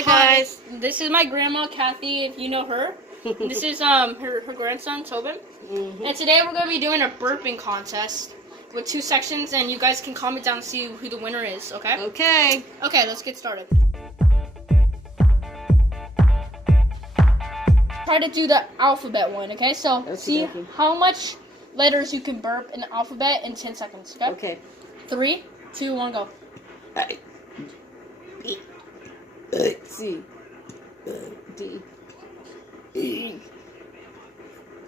Hi guys. This is my grandma Kathy, if you know her. This is her grandson Tobin. And today we're going to be doing a burping contest with 2 sections, and you guys can comment down and see who the winner is, okay? Okay. Okay, let's get started. Try to do the alphabet one, okay? So see how much letters you can burp in the alphabet in 10 seconds, okay? Okay. 3, 2, 1, go. C D E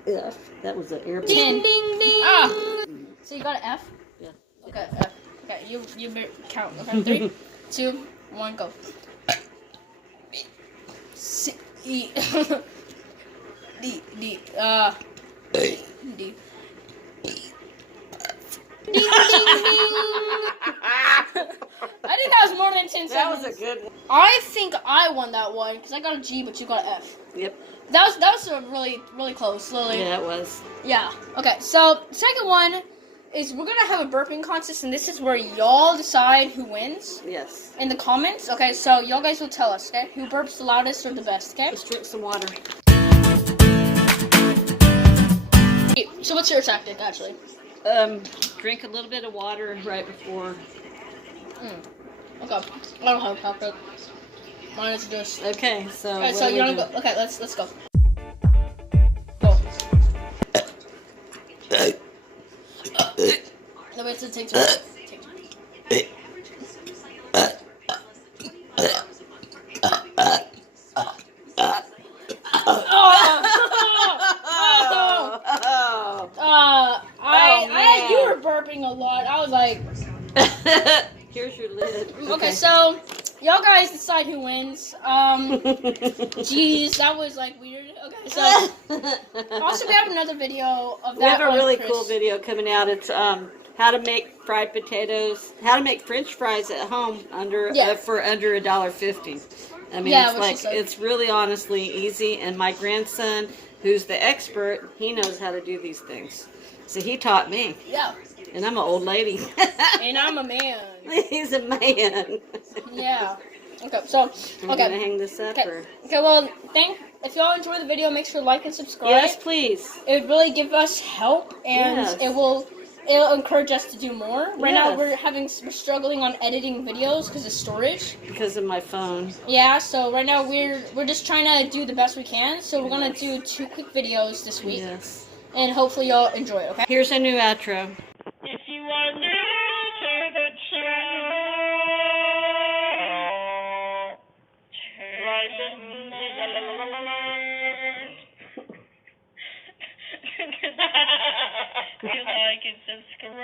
F. That was an airplane. Ding ding ding. Ah. So you got an F? Yeah. Okay, F. Okay, you count. Okay, 3, 2, 1, go. C E D D D. Ding, ding, ding. I think that was more than 10 seconds. That was a good one. I think I won that one because I got a G, but you got an F. Yep. That was a really close, Lily. Yeah, it was. Yeah. Okay. So second one is we're gonna have a burping contest, and this is where y'all decide who wins. Yes. In the comments. Okay. So y'all guys will tell us. Okay. Who burps the loudest or the best? Okay. Let's drink some water. So what's your tactic actually? Drink a little bit of water right before. Okay. I don't have tactic. Mine is just. Okay, so. Okay, so you wanna go? Okay, let's go. Go. No, wait, it takes a you were burping a lot. I was like. Here's your lid. Okay, so y'all guys decide who wins. Jeez, that was like weird. Okay, so also we have another video of that. We have a really Chris. cool video coming out. It's how to make fried potatoes, how to make French fries at home for under $1.50. I mean, it's really honestly easy. And my grandson, who's the expert, he knows how to do these things. So he taught me. Yeah. And I'm an old lady. And I'm a man. He's a man. Yeah. Okay, so I'm gonna hang this up. Okay, well, if y'all enjoy the video, make sure to like and subscribe. Yes, please. It would really give us help, and it'll encourage us to do more. Right now, we're struggling on editing videos because of storage. Because of my phone. Yeah, so right now we're just trying to do the best we can. So we're gonna do 2 quick videos this week. Yes. And hopefully y'all enjoy it. Okay. Here's a new outro. If you are new to the channel, like and subscribe.